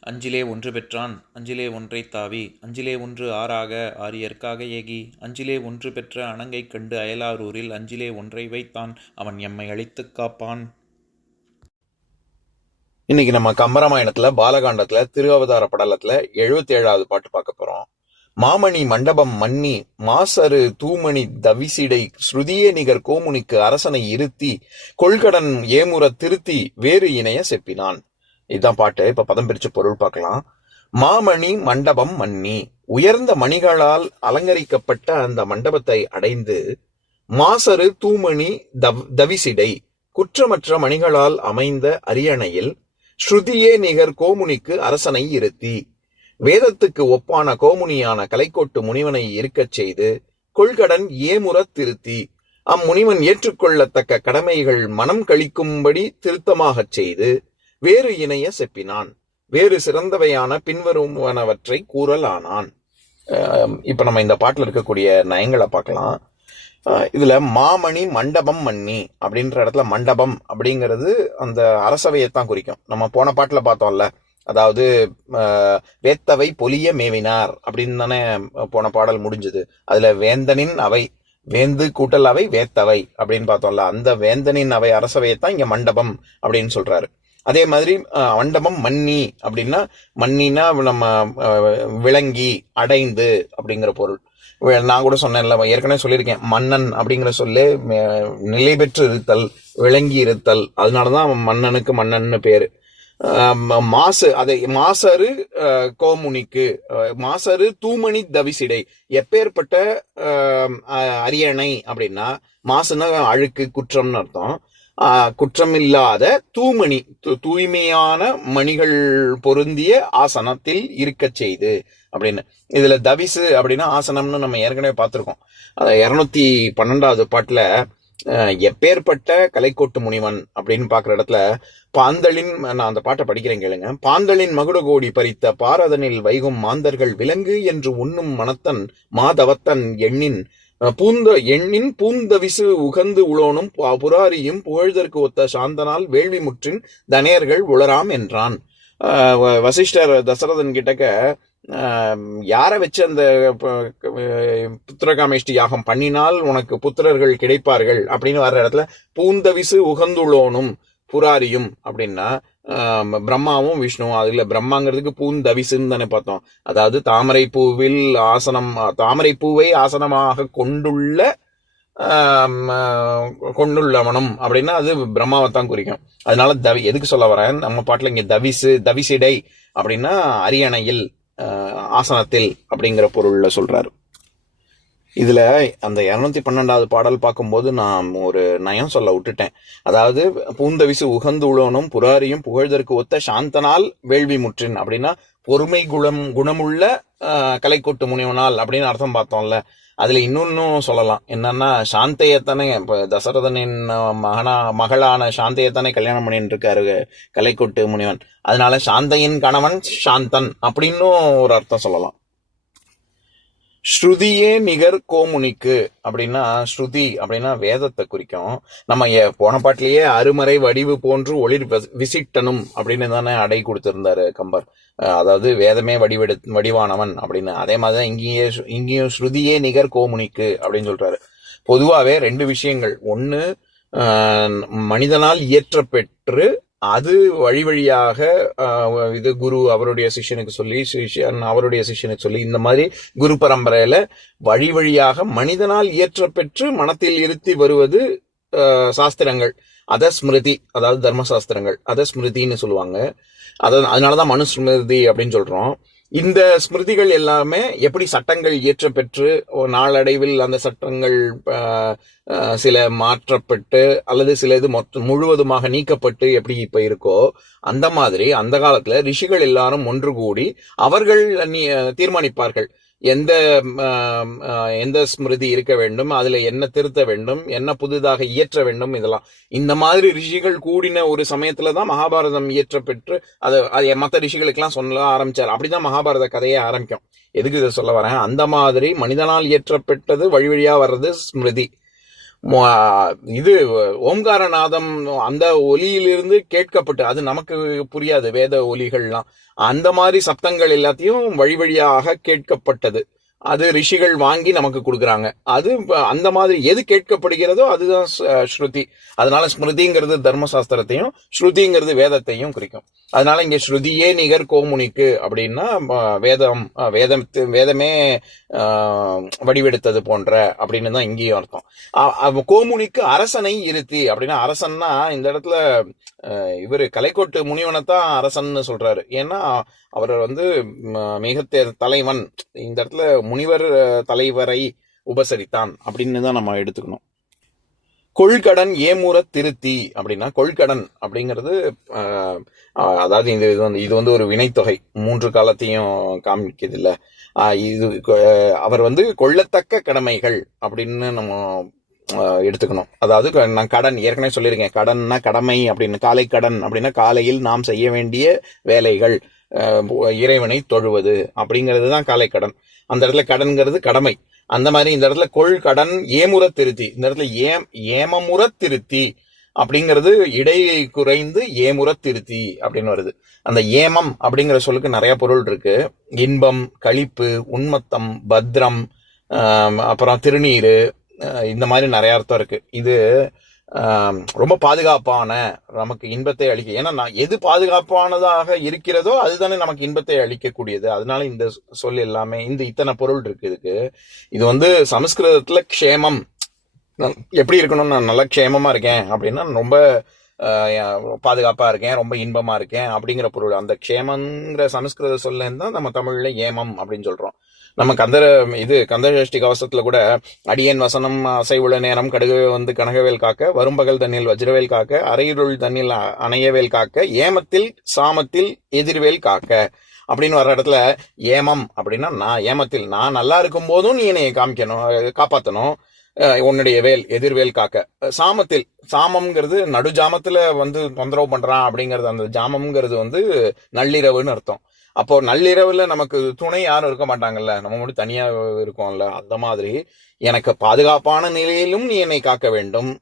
அஞ்சிலே ஒன்று பெற்றான் அஞ்சிலே ஒன்றை தாவி அஞ்சிலே ஒன்று ஆறாக ஆரியற்காக ஏகி அஞ்சிலே ஒன்று பெற்ற அணங்கை கண்டு அயலாரூரில் அஞ்சிலே ஒன்றை வைத்தான் அவன் எம்மை அழித்துக் காப்பான். இன்னைக்கு நம்ம கம்பராமாயணத்துல பாலகாண்டத்துல திருஅவதார படலத்துல எழுபத்தி ஏழாவது பாட்டு பார்க்க போறோம். மாமணி மண்டபம் மன்னி மாசரு தூமணி தவிசிடை ஸ்ருதியே நிகர் கோமுனிக்கு அரசனை இருத்தி கொள்கடன் ஏமுற திருத்தி வேறு இணைய செப்பினான். இதுதான் பாட்டு. இப்ப பதம் பிரிச்சு பொருள் பார்க்கலாம். மாமணி மண்டபம் மன்னி. உயர்ந்த மணிகளால் அலங்கரிக்கப்பட்ட அந்த மண்டபத்தை அடைந்து மாசரு தூமணி தவ் தவிசிடை குற்றமற்ற மணிகளால் அமைந்த அரியணையில் ஸ்ருதியே நிகர் கோமுனிக்கு அரசனை இருத்தி. வேதத்துக்கு ஒப்பான கோமுனியான கலைக்கோட்டு முனிவனை இருக்கச் செய்து கொள்கடன் ஏமுறத் திருத்தி. அம்முனிவன் ஏற்றுக்கொள்ளத்தக்க கடமைகள் மனம் கழிக்கும்படி திருத்தமாகச் செய்து வேறு இணைய செப்பினான். வேறு சிறந்தவையான பின்வருவனவற்றை கூறலானான். அஹ் இப்ப நம்ம இந்த பாட்டில் இருக்கக்கூடிய நயங்களை பார்க்கலாம். இதுல மாமணி மண்டபம் மன்னி அப்படின்ற இடத்துல மண்டபம் அப்படிங்கிறது அந்த அரசவையைத்தான் குறிக்கும். நம்ம போன பாட்டுல பார்த்தோம்ல அதாவது வேத்தவை பொலிய மேவினார் அப்படின்னு தானே போன பாடல் முடிஞ்சது. அதுல வேந்தனின் அவை வேந்து கூட்டல் அவை வேத்தவை அப்படின்னு பார்த்தோம்ல அந்த வேந்தனின் அவை அரசவையைத்தான் இங்க மண்டபம் அப்படின்னு சொல்றாரு. அதே மாதிரி மண்டபம் மன்னி அப்படின்னா மன்னினா நம்ம விளங்கி அடைந்து அப்படிங்கிற பொருள். வே- நான் கூட சொன்னேன்ல ஏற்கனவே சொல்லியிருக்கேன். மன்னன் அப்படிங்கிற சொல்லு நிலை பெற்று இருத்தல் விளங்கி இருத்தல். அதனாலதான் மன்னனுக்கு மன்னன்னு பேரு. மாசு அதை மாசரு கோமுனிக்கு மாசரு தூமணி தவிசிடை. எப்பேற்பட்ட அரியணை அப்படின்னா மாசுன்னா அழுக்கு குற்றம்னு அர்த்தம். குற்றமில்லாத தூமணி தூய்மையான மணிகள் பொருந்திய ஆசனத்தில் இருக்கச் செய்து அப்படின்னு. இதுல தவிசு அப்படின்னா ஆசனம்னு நம்ம ஏற்கனவே பார்த்துருக்கோம். இருநூத்தி பன்னெண்டாவது பாட்டுல எப்பேற்பட்ட கலைக்கோட்டு முனிவன் அப்படின்னு பாக்குற இடத்துல பாந்தளின் நான் அந்த பாட்டை படிக்கிறேன் கேளுங்க. பாந்தளின் மகுடகோடி பறித்த பாரதனில் வைகும் மாந்தர்கள் விலங்கு என்று உண்ணும் மனத்தன் மாதவத்தன் எண்ணின் பூந்த எண்ணின் பூந்தவிசு உகந்து உளோனும் புராரியும் புகழ்தற்கு ஒத்த சாந்தனால் வேள்வி முற்றின் தனையர்கள் உளராம் என்றான். வ- வசிஷ்டர் தசரதன் கிட்டக்க யாரை வச்சு அந்த புத்திரகாமேஷ்டி யாகம் பண்ணினால் உனக்கு புத்திரர்கள் கிடைப்பார்கள் அப்படின்னு வர்ற இடத்துல பூந்தவிசு உகந்துளோனும் புராரியும் அப்படின்னா பிரம்மாவும் விஷ்ணுவும். அதுல பிரம்மாங்கிறதுக்கு பூந்தவிசுன்னு தானே பார்த்தோம். அதாவது தாமரை பூவில் ஆசனம் தாமரை பூவை ஆசனமாக கொண்டுள்ள கொண்டுள்ளவனம் கொண்டுள்ளவனும். அப்படின்னா அது பிரம்மாவை தான் குறிக்கும். அதனால தவி எதுக்கு சொல்ல வரேன்? நம்ம பாட்டில் இங்கே தவிசு தவிசிடை அப்படின்னா அரியணையில் ஆசனத்தில் அப்படிங்கிற பொருள்ல சொல்றாரு. இதில் அந்த இரநூத்தி பன்னெண்டாவது பாடல் பார்க்கும்போது நான் ஒரு நயம் சொல்ல விட்டுட்டேன். அதாவது பூந்தவிசு உகந்து உழவனும் புராரியும் புகழ்தற்கு ஒத்த சாந்தனால் வேள்வி முற்றின் அப்படின்னா பொறுமை குணம் குணமுள்ள கலைக்கோட்டு கலைக்கொட்டு அப்படின்னு அர்த்தம் பார்த்தோம்ல. அதுல இன்னொன்னும் சொல்லலாம். என்னன்னா சாந்தையத்தனை இப்ப தசரதனின் மகனா மகளான சாந்தையத்தனை கல்யாணம் பண்ணிட்டு இருக்காரு கலைக்கொட்டு முனிவன். அதனால சாந்தையின் கணவன் சாந்தன் அப்படின்னும் ஒரு அர்த்தம் சொல்லலாம். ஸ்ருதியே நிகர் கோமுனிக்கு அப்படின்னா ஸ்ருதி அப்படின்னா வேதத்தை குறிக்கும். நம்ம ஏ- போன பாட்டிலேயே அருமறை வடிவு போன்று ஒளிர் விசிட்டனும் அப்படின்னு தானே அடை கொடுத்திருந்தாரு கம்பர். அதாவது வேதமே வடிவெடு வடிவானவன் அப்படின்னு. அதே மாதிரிதான் இங்கேயே இங்கேயும் ஸ்ருதியே நிகர் கோமுனிக்கு அப்படின்னு சொல்றாரு. பொதுவாகவே ரெண்டு விஷயங்கள். ஒன்று மனிதனால் இயற்றப்பெற்று அது வழி வழியாக இது குரு அவருடைய சிஷ்யனுக்கு சொல்லி சிஷ்யன் அவருடைய சிஷ்யனுக்கு சொல்லி இந்த மாதிரி குரு பரம்பரையில வழி வழியாக மனிதனால் இயற்றப்பெற்று மனத்தில் இருத்தி வருவது சாஸ்திரங்கள். அத ஸ்மிருதி அதாவது தர்ம சாஸ்திரங்கள். அத ஸ்மிருதின்னு சொல்லுவாங்க. அத அதனாலதான் மனுஸ்மிருதி அப்படின்னு சொல்றோம். இந்த ஸ்மிருதிகள் எல்லாமே எப்படி சட்டங்கள் இயற்றப்பெற்று பெற்று நாளடைவில் அந்த சட்டங்கள் சில மாற்றப்பட்டு அல்லது சில இது முழுவதுமாக நீக்கப்பட்டு எப்படி இப்ப இருக்கோ அந்த மாதிரி அந்த காலத்துல ரிஷிகள் எல்லாரும் ஒன்று கூடி அவர்கள் தீர்மானிப்பார்கள். எந்த எந்த ஸ்மிருதி இருக்க வேண்டும் அதுல என்ன திருத்த வேண்டும் என்ன புதிதாக இயற்ற வேண்டும் இதெல்லாம். இந்த மாதிரி ரிஷிகள் கூடின ஒரு சமயத்துல தான் மகாபாரதம் இயற்றப்பெற்று அதை அது மற்ற ரிஷிகளுக்கெல்லாம் சொல்ல ஆரம்பிச்சார். அப்படிதான் மகாபாரத கதையை ஆரம்பிக்கும். எதுக்கு இதை சொல்ல வரேன்? அந்த மாதிரி மனிதனால் இயற்றப்பட்டது வழி வழியா வர்றது ஸ்மிருதி. இது ஓம்காரநாதம் அந்த ஒலியிலிருந்து கேட்கப்பட்டு அது நமக்கு புரியாது வேத ஒலிகள்லாம். அந்த மாதிரி சப்தங்கள் எல்லாத்தையும் வழி வழியாக கேட்கப்பட்டது. அது ரிஷிகள் வாங்கி நமக்கு கொடுக்குறாங்க. அது அந்த மாதிரி எது கேட்கப்படுகிறதோ அதுதான் ஸ்ருதி. அதனால ஸ்மிருதிங்கிறது தர்மசாஸ்திரத்தையும் ஸ்ருதிங்கிறது வேதத்தையும் குறிக்கும். அதனால இங்க ஸ்ருதியே நிகர் கோமுனிக்கு அப்படின்னா வேதம் வேதம் வேதமே வடிவெடுத்தது போன்ற அப்படின்னு தான் இங்கேயும் அர்த்தம். கோமுனிக்கு அரசனை இருத்தி அப்படின்னா அரசன்னா இந்த இடத்துல இவர் கலைக்கோட்டு முனிவனைத்தான் அரசன்னு சொல்றாரு. ஏன்னா அவர் வந்து ம- மிகத்தே தலைவன். இந்த இடத்துல முனிவர் தலைவரை உபசரித்தான் அப்படின்னு தான் நம்ம எடுத்துக்கணும். கொள்கடன் ஏமுற திருத்தி அப்படின்னா கொள்கடன் அப்படிங்கிறது அதாவது இந்த இது வந்து இது வந்து ஒரு வினைத்தொகை. மூன்று காலத்தையும் காமிக்குது இல்லை இது அவர் வந்து கொள்ளத்தக்க கடமைகள் அப்படின்னு நம்ம எடுத்துக்கணும். அதாவது க- நான் கடன் ஏற்கனவே சொல்லியிருக்கேன். கடன்னா கடமை அப்படின்னு காலை கடன் அப்படின்னா காலையில் நாம் செய்ய வேண்டிய வேலைகள். இறைவனை தொழுவது அப்படிங்கிறது தான் காலை கடன். அந்த இடத்துல கடன்கிறது கடமை. அந்த மாதிரி இந்த இடத்துல கொள் கடன் ஏமுற திருத்தி. இந்த இடத்துல ஏம் ஏமமுற திருத்தி அப்படிங்கிறது இடை குறைந்து ஏமுற திருத்தி அப்படின்னு வருது. அந்த ஏமம் அப்படிங்கிற சொல்லுக்கு நிறைய பொருள் இருக்கு. இன்பம் கழிப்பு உன்மத்தம் பத்ரம் அப்புறம் திருநீர் இந்த மாதிரி நிறைய அர்த்தம் இருக்கு. இது ரொம்ப பாதுகாப்பான நமக்கு இன்பத்தை அளிக்க ஏன்னா நான் எது பாதுகாப்பானதாக இருக்கிறதோ அதுதானே நமக்கு இன்பத்தை அளிக்கக்கூடியது. அதனால இந்த சொல் எல்லாமே இந்த இத்தனை பொருள் இருக்கு இதுக்கு. இது வந்து சமஸ்கிருதத்துல க்ஷேமம். எப்படி இருக்கணும் நான் நல்லா க்ஷேமமா இருக்கேன் அப்படின்னா ரொம்ப பாதுகாப்பாக பாதுகாப்பா இருக்கேன் ரொம்ப இன்பமா இருக்கேன் அப்படிங்கிற பொருள். அந்த க்ஷேமங்கிற சமஸ்கிருத சொல்ல தான் நம்ம தமிழ்ல ஏமம் அப்படின்னு சொல்றோம். நம்ம கந்தர இது கந்தசஷ்டி கவசத்துல கூட அடியன் வசனம் அசைவுள்ள நேரம் கடுகு வந்து கனகவேல் காக்க வரும்பகல் தண்ணில் வஜ்ரவேல் காக்க அரையிருள் தண்ணில் அணையவேல் காக்க ஏமத்தில் சாமத்தில் எதிர்வேல் காக்க. அப்படின்னு வர்ற இடத்துல ஏமம் அப்படின்னா நான் ஏமத்தில் நான் நல்லா இருக்கும் போதும் நீ என்னை காமிக்கணும் காப்பாற்றணும் காப்பாத்தணும். உன்னுடைய வேல் எதிர்வேல் காக்க. சாமத்தில் சாமம்ங்கிறது நடுஜாமத்துல வந்து தொந்தரவு பண்றான் அப்படிங்கிறது அந்த ஜாமம்ங்கிறது வந்து நள்ளிரவுன்னு அர்த்தம். அப்போ நள்ளிரவுல நமக்கு துணை யாரும் இருக்க மாட்டாங்கல்ல? நம்ம மட்டும் தனியா இருக்கோம்ல? அந்த மாதிரி எனக்கு பாதுகாப்பான நிலையிலும் நீ என்னை காக்க வேண்டும்.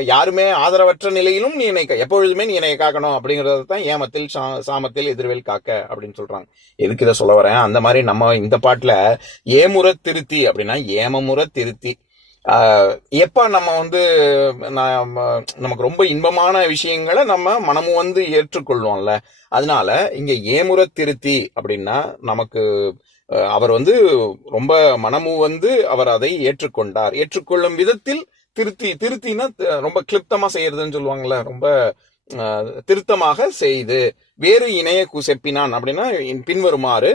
யாருமே ஆதரவற்ற நிலையிலும் நீ என்னை கா- எப்பொழுதுமே நீ என்னை காக்கணும் அப்படிங்கறது தான் ஏமத்தில் சா- சாமத்தில் எதிர்வேல் காக்க அப்படின்னு சொல்றாங்க. எதுக்கு இதை சொல்ல வரேன்? அந்த மாதிரி நம்ம இந்த பாட்டுல ஏமுற திருத்தி அப்படின்னா ஏமமுற திருத்தி. எப்ப நம்ம வந்து நமக்கு ரொம்ப இன்பமான விஷயங்களை நம்ம மனமும் வந்து ஏற்றுக்கொள்வோம்ல. அதனால இங்க ஏமுற திருத்தி அப்படின்னா நமக்கு அஹ், அவர் வந்து ரொம்ப மனமு வந்து அவர் அதை ஏற்றுக்கொண்டார். ஏற்றுக்கொள்ளும் விதத்தில் திருத்தி திருத்தினா ரொம்ப கிளிப்தமா செய்யறதுன்னு சொல்லுவாங்கல்ல ரொம்ப திருத்தமாக செய்து வேறு இணைய கு- செப்பினான் அப்படின்னா பின்வருமாறு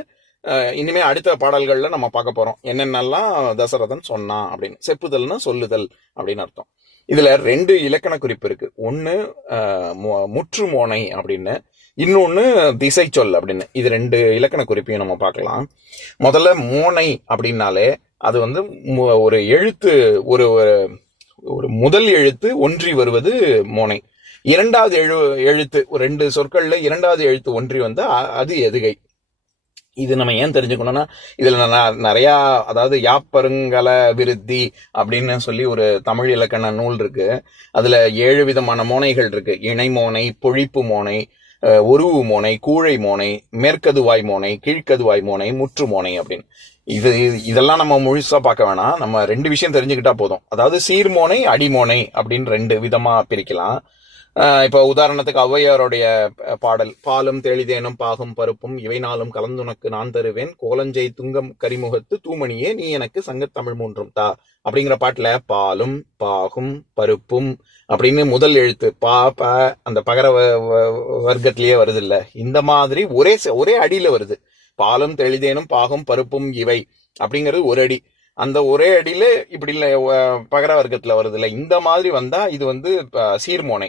இனிமே அடுத்த பாடல்களில் நம்ம பார்க்க போறோம். என்னென்னலாம் தசரதன் சொன்னான் அப்படின்னு. செப்புதல்னு சொல்லுதல் அப்படின்னு அர்த்தம். இதுல ரெண்டு இலக்கண குறிப்பு இருக்கு. ஒன்னு முற்றுமோனை முற்று மோனை அப்படின்னு. இன்னொன்னு திசை சொல் அப்படின்னு. இது ரெண்டு இலக்கண குறிப்பையும் நம்ம பார்க்கலாம். முதல்ல மோனை அப்படின்னாலே அது வந்து ஒரு எழுத்து ஒரு ஒரு- ஒரு முதல் எழுத்து ஒன்றி வருவது மோனை. இரண்டாவது எழு எழுத்து ஒரு ரெண்டு சொற்கள்ல இரண்டாவது எழுத்து ஒன்றி வந்தா அது எதுகை. இது நம்ம ஏன் தெரிஞ்சுக்கணும்னா இதில் நான் நிறையா அதாவது யாப்பருங்கல விருத்தி அப்படின்னு சொல்லி ஒரு தமிழ் இலக்கண நூல் இருக்கு. அதில் ஏழு விதமான மோனைகள் இருக்கு. இணை மோனை பொழிப்பு மோனை உருவு மோனை கூழை மோனை மேற்கதுவாய் மோனை கீழ்க்கதுவாய் மோனை முற்று மோனை அப்படின்னு. இது இதெல்லாம் நம்ம முழுசா பார்க்க வேணாம் நம்ம ரெண்டு விஷயம் தெரிஞ்சுக்கிட்டா போதும். அதாவது சீர்மோனை அடிமோனை அப்படின்னு ரெண்டு விதமா பிரிக்கலாம். இப்ப உதாரணத்துக்கு ஔவையாருடைய பாடல் பாலும் தெளிதேனும் பாகும் பருப்பும் இவை நாளும் கலந்துனக்கு நான் தருவேன். கோலஞ்சை துங்கம் கரிமுகத்து தூமணியே நீ எனக்கு சங்கத்தமிழ் மூன்றும் தா. அப்படிங்கிற பாட்டுல பாலும் பாகும் பருப்பும் அப்படின்னு முதல் எழுத்து பா ப அந்த பகர வ- வ- வர்க்கத்திலேயே வருது இல்ல இந்த மாதிரி ஒரே ஒரே அடியில வருது. பாலும் தெளிதேனும் பாகும் பருப்பும் இவை அப்படிங்கிறது ஒரு அடி. அந்த ஒரே அடியில இப்படி இல்ல, பகர வர்க்கத்துல வருது இல்ல இந்த மாதிரி வந்தா இது வந்து சீர்மோனை.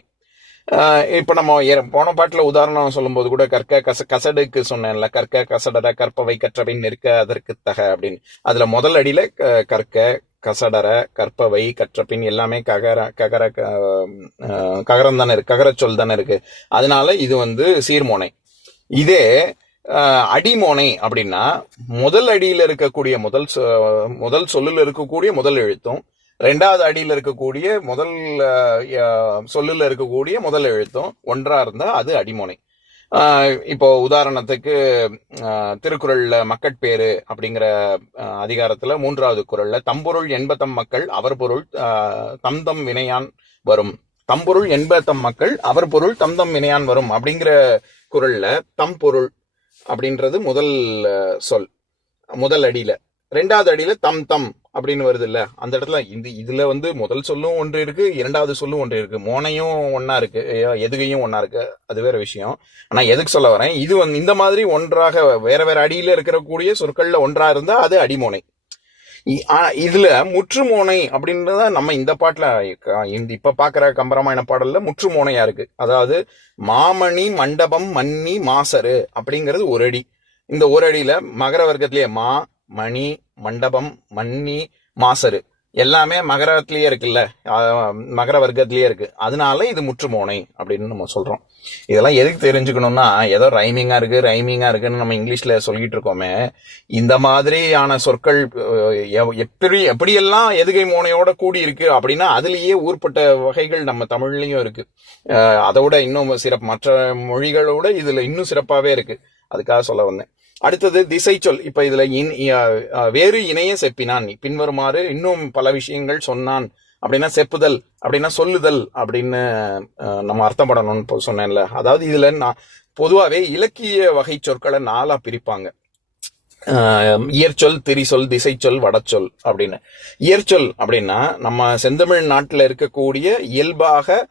இப்போ நம்ம ஏ- போன பாட்டில் உதாரணம் சொல்லும்போது கூட கற்க கச கசடுக்கு சொன்னேன்ல. கற்க கசடர கற்பவை கற்றபின் நிற்க அதற்கு தக அப்படின்னு. அதில் முதல் அடியில் க- கற்க கசடர கற்பவை கற்றபின் எல்லாமே ககர ககர ககரம் தானே இருக்கு ககர சொல் தானே இருக்கு. அதனால இது வந்து சீர்மோனை. இதே அடிமோனை அப்படின்னா முதல் அடியில் இருக்கக்கூடிய முதல் சொ- முதல் சொல்லில் இருக்கக்கூடிய முதல் எழுத்தும் ரெண்டாவது அடியில இருக்கக்கூடிய முதல் சொல்லில் இருக்கக்கூடிய முதல் எழுத்தும் ஒன்றா இருந்தால் அது அடிமுனை ஆஹ் இப்போ உதாரணத்துக்கு ஆஹ் திருக்குறள்ல மக்கட்பேறு அப்படிங்கிற அதிகாரத்துல மூன்றாவது குறள்ல தம்பொருள் எண்பத்தம் மக்கள் அவர் பொருள் ஆஹ் தம் தம் வினையான் வரும். தம்பொருள் எண்பத்தம் மக்கள் அவர் பொருள் தம் தம் வினையான் வரும் அப்படிங்கிற குறள்ல தம் பொருள் அப்படின்றது முதல் சொல் முதல் அடியில. ரெண்டாவது அடியில தம் தம் அப்படின்னு வருது இல்ல அந்த இடத்துல இந்த இதுல வந்து முதல் சொல்லும் ஒன்று இருக்கு இரண்டாவது சொல்லும் ஒன்று இருக்கு. மோனையும் ஒன்னா இருக்கு. எதுகையும் ஒன்னா இருக்கு. அது வேற விஷயம். ஆனா எதுக்கு சொல்ல வரேன்? இது வந்து இந்த மாதிரி ஒன்றாக வேற வேற அடியில இருக்கக்கூடிய சொற்கள்ல ஒன்றா இருந்தா அது அடிமோனை. இதுல முற்றுமோனை அப்படின்றத நம்ம இந்த பாட்டுல இந்த இப்ப பாக்குற கம்பராமாயண பாடல்ல முற்றுமோனையா இருக்கு. அதாவது மாமணி மண்டபம் மன்னி மாசரு அப்படிங்கிறது ஒரு அடி. இந்த ஒரு அடியில மகர வர்க்கத்திலேயே மா மணி மண்டபம் மன்னி மாசரு. எல்லாமே மகரத்திலேயே இருக்குல்ல? மகர வர்க்கத்திலேயே இருக்கு. அதனால இது முற்றுமோனை அப்படின்னு நம்ம சொல்றோம். இதெல்லாம் எதுக்கு தெரிஞ்சுக்கணும்னா ஏதோ ரைமிங்கா இருக்கு ரைமிங்கா இருக்குன்னு நம்ம இங்கிலீஷ்ல சொல்லிட்டு இருக்கோமே. இந்த மாதிரியான சொற்கள் எவ்- எப்படி எப்படியெல்லாம் எதுகை மோனையோட கூடி இருக்கு அப்படின்னா அதுலேயே ஊர்பட்ட வகைகள் நம்ம தமிழ்லயும் இருக்கு. அதோட இன்னும் சிறப்பு மற்ற மொழிகளோட இதுல இன்னும் சிறப்பாவே இருக்கு. அதுக்காக சொல்ல வந்தேன். அடுத்தது திசை சொல். இப்ப இதுல இன்- வேறு இணைய செப்பினான். பின்வருமாறு இன்னும் பல விஷயங்கள் சொன்னான். அப்படின்னா செப்புதல் அப்படின்னா சொல்லுதல் அப்படின்னு நம்ம அர்த்தம் பண்ணணும்னு இப்போ சொன்னேன்ல. அதாவது இதுல நான் பொதுவாகவே இலக்கிய வகை சொற்களை நாலா பிரிப்பாங்க. இயற்சொல் திரிசொல் திசைச்சொல் வடச்சொல் அப்படின்னு. இயற்சொல் அப்படின்னா நம்ம செந்தமிழ் நாட்டில் இருக்கக்கூடிய இயல்பாக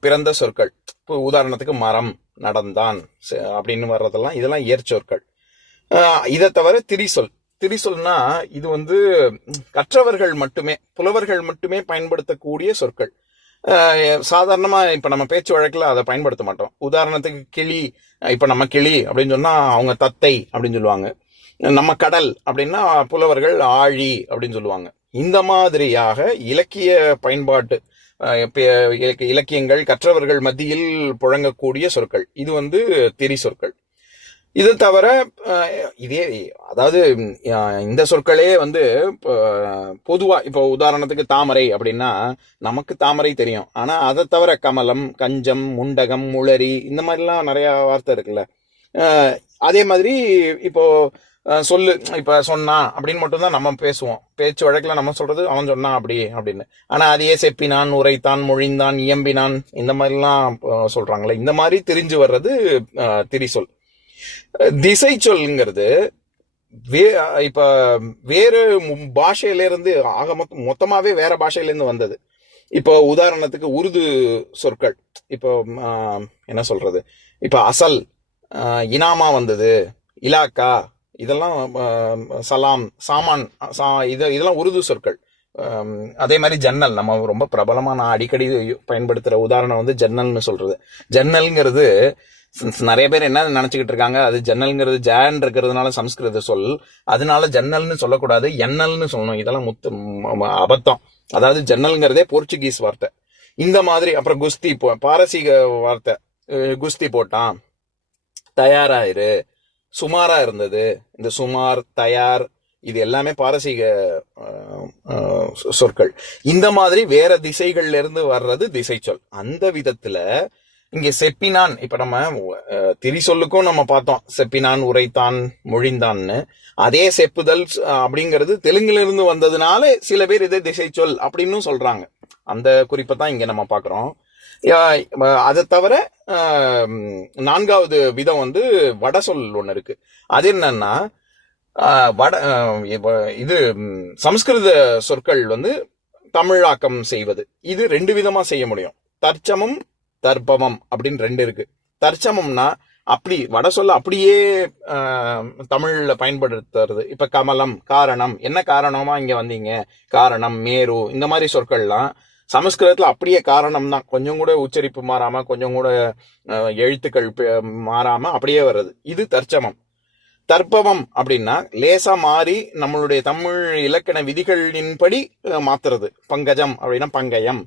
பிறந்த சொற்கள். இப்போ உதாரணத்துக்கு மரம் நடந்தான் அப்படின்னு வர்றதெல்லாம் இதெல்லாம் இயற்சொற்கள். இதை தவிர திரிசொல். திரிசொல்னா இது வந்து கற்றவர்கள் மட்டுமே புலவர்கள் மட்டுமே பயன்படுத்தக்கூடிய சொற்கள். சாதாரணமாக இப்போ நம்ம பேச்சு வழக்கில் அதை பயன்படுத்த மாட்டோம். உதாரணத்துக்கு கிளி இப்போ நம்ம கிளி அப்படின்னு சொன்னால் அவங்க தத்தை அப்படின்னு சொல்லுவாங்க. நம்ம கடல் அப்படின்னா புலவர்கள் ஆழி அப்படின்னு சொல்லுவாங்க. இந்த மாதிரியாக இலக்கிய பயன்பாட்டு இலக்கியங்கள் கற்றவர்கள் மத்தியில் புழங்கக்கூடிய சொற்கள். இது வந்து திரி சொற்கள் இது தவிர இதே அதாவது இந்த சொற்களே வந்து அஹ், பொதுவா இப்போ உதாரணத்துக்கு தாமரை அப்படின்னா நமக்கு தாமரை தெரியும். ஆனா அதை தவிர கமலம் கஞ்சம் முண்டகம் முளரி இந்த மாதிரிலாம் நிறைய வார்த்தை இருக்குல்ல. அதே மாதிரி இப்போ சொல்லு இப்ப சொன்னா அப்படின்னு மட்டும்தான் நம்ம பேசுவோம். பேச்சு வழக்கில் நம்ம சொல்றது அவன் சொன்னான் அப்படி அப்படின்னு. ஆனா அதையே செப்பினான் உரைத்தான் மொழிந்தான் இயம்பினான் இந்த மாதிரிலாம் சொல்றாங்களே இந்த மாதிரி தெரிஞ்சு வர்றது திரிசொல். திசை சொல்லுங்கிறது வே இப்ப வேறு பாஷையிலேருந்து பாஷையில இருந்து ஆக மொத்தம் மொத்தமாவே வேற பாஷையிலேருந்து வந்தது. இப்போ உதாரணத்துக்கு உருது சொற்கள். இப்போ என்ன சொல்றது? இப்போ அசல் இனாமா வந்தது இலாக்கா இதெல்லாம் சலாம் சாமான் சா- இது இதெல்லாம் உருது சொற்கள். அதே மாதிரி ஜன்னல் நம்ம ரொம்ப பிரபலமாக நான் அடிக்கடி பயன்படுத்துற உதாரணம் வந்து ஜன்னல்னு சொல்றது. ஜன்னல்ங்கிறது நிறைய பேர் என்ன நினைச்சுக்கிட்டு இருக்காங்க? அது ஜன்னல்ங்கிறது ஜான் இருக்கிறதுனால சம்ஸ்கிருத சொல். அதனால ஜன்னல்னு சொல்லக்கூடாது எண்ணல்னு சொல்லணும். இதெல்லாம் முத்து அபத்தம். அதாவது ஜன்னல்ங்கிறதே போர்ச்சுகீஸ் வார்த்தை. இந்த மாதிரி அப்புறம் குஸ்தி போ- பாரசீக வார்த்தை. குஸ்தி போட்டான். தயாராயிரு. சுமாரா இருந்தது. இந்த சுமார் தயார் இது எல்லாமே பாரசீக சொற்கள். இந்த மாதிரி வேற திசைகள்ல இருந்து வர்றது திசை சொல் அந்த விதத்துல இங்கே செப்பினான். இப்ப நம்ம திரிசொல்லுக்கும் நம்ம பார்த்தோம். செப்பினான் உரைத்தான் மொழிந்தான்னு. அதே செப்புதல் அப்படிங்கிறது தெலுங்குல இருந்து வந்ததுனால சில பேர் இதே திசை சொல் அப்படின்னு சொல்றாங்க. அந்த குறிப்பை தான் இங்க நம்ம பார்க்குறோம். அதை தவிர நான்காவது விதம் வந்து வட சொல் ஒன்று இருக்கு. அது என்னன்னா வட இது சம்ஸ்கிருத சமஸ்கிருத சொற்கள் வந்து தமிழாக்கம் செய்வது. இது ரெண்டு விதமா செய்ய முடியும். தற்சமம் தர்ப்பமம் அப்படின்னு ரெண்டு இருக்கு. தர்ச்சமம்னா அப்படி வட சொல்ல அப்படியே தமிழ்ல பயன்படுத்துறது. இப்ப கமலம் காரணம். என்ன காரணமா இங்க வந்தீங்க? காரணம் மேரு இந்த மாதிரி சொற்கள்லாம் சமஸ்கிருதத்துல அப்படியே காரணம் தான். கொஞ்சம் கூட உச்சரிப்பு மாறாம கொஞ்சம் கூட எழுத்துக்கள் மாறாம அப்படியே வர்றது. இது தற்சமம் தர்ப்பவம் அப்படின்னா லேசா மாறி நம்மளுடைய தமிழ் இலக்கண விதிகளின்படி மாத்துறது. பங்கஜம் அப்படின்னா பங்கயம்.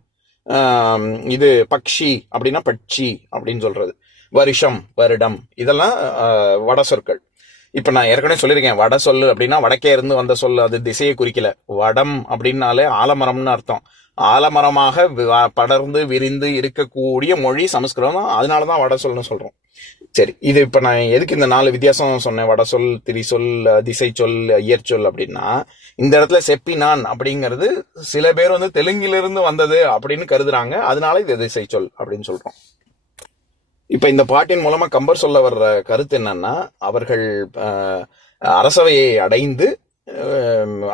இது பக்ஷி அப்படின்னா பட்சி அப்படின்னு சொல்றது. வருஷம் வருடம். இதெல்லாம் வட சொற்கள். இப்ப நான் ஏற்கனவே சொல்லியிருக்கேன். வட சொல்லு அப்படின்னா வடக்கே இருந்து வந்த சொல் அது திசையை குறிக்கல. வடம் அப்படின்னாலே ஆலமரம்னு அர்த்தம். ஆலமரமாக படர்ந்து விரிந்து இருக்கக்கூடிய மொழி சமஸ்கிருதம் தான். வட சொல்னு சொல்கிறோம் சரி இது இப்போ நான் எதுக்கு இந்த நாலு வித்தியாசம் சொன்னேன்? வட சொல் திரி திசை சொல் இயற்சொல் அப்படின்னா இந்த இடத்துல செப்பினான் அப்படிங்கிறது சில பேர் வந்து தெலுங்கிலிருந்து வந்தது அப்படின்னு கருதுறாங்க. அதனால இது திசை சொல் அப்படின்னு சொல்றோம். இப்போ இந்த பாட்டின் மூலமா கம்பர் சொல்ல வர்ற கருத்து என்னன்னா அவர்கள் அரசவையை அடைந்து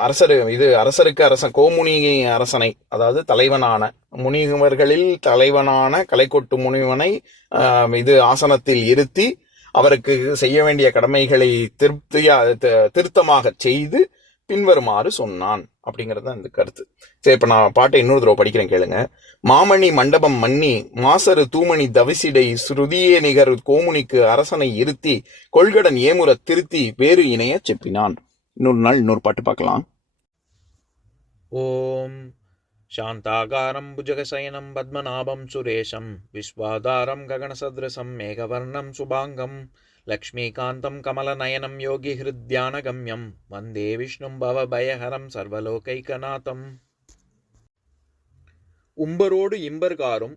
அரசர் இது அரசருக்கு அரசன் கோமுனி அரசனை அதாவது தலைவனான முனிவர்களில் தலைவனான கலைக்கொட்டு முனிவனை இது ஆசனத்தில் இருத்தி அவருக்கு செய்ய வேண்டிய கடமைகளை திருப்தியா திருத்தமாக செய்து பின்வருமாறு சொன்னான் அப்படிங்கிறது தான் இந்த கருத்து. சரி இப்போ நான் பாட்டை இன்னொரு தடவை படிக்கிறேன் கேளுங்க. மாமணி மண்டபம் மன்னி மாசரு தூமணி தவிசிடை ஸ்ருதியே நிகர் கோமுனிக்கு அரசனை இருத்தி கொள்கடன் ஏமுற திருத்தி வேறு இணைய செப்பினான். இன்னொரு நாள் இன்னொரு பாட்டு பார்க்கலாம் ॐ शान्ताकारं भुजगशयनं पद्मनाभं सुरेशं विश्वाधारं गगनसदृशं मेघवर्णं शुभाङ्गं लक्ष्मीकान्तं कमलनयनं योगिहृद्यानगम्यं वन्दे विष्णुं भवभयहरं सर्वलोकैकनाथम् உம்பரோடு இம்பர்காரும்